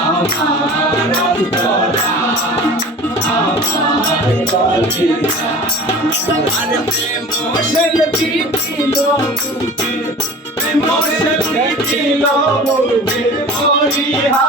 আমার অন্তরা আমার কলিতা আর প্রেম শিল্পী দিল মুখে প্রেম শিল্পী দিল মুখে মরিহা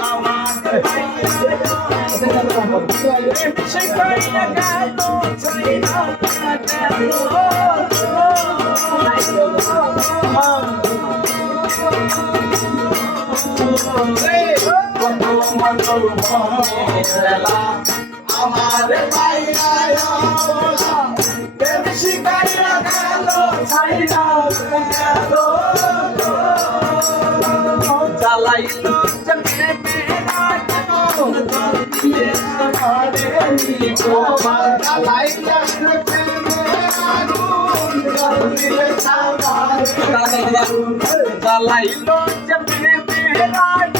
আমার বাইরা প্রেম শিকাইয়া গেল ছাইরা গেল চালাইল চমকে মেরা কোন দিলে সমারে নিকো চালাইল মেরা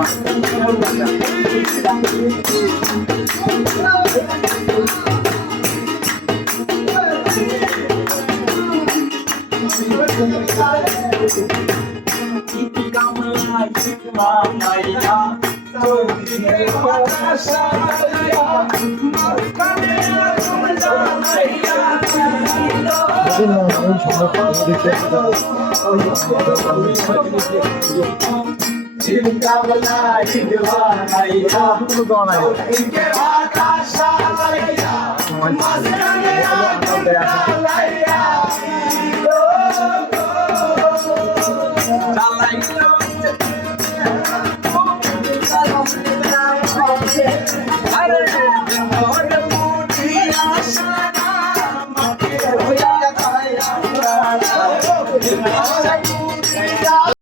করি আরে মোর মুঠি আশা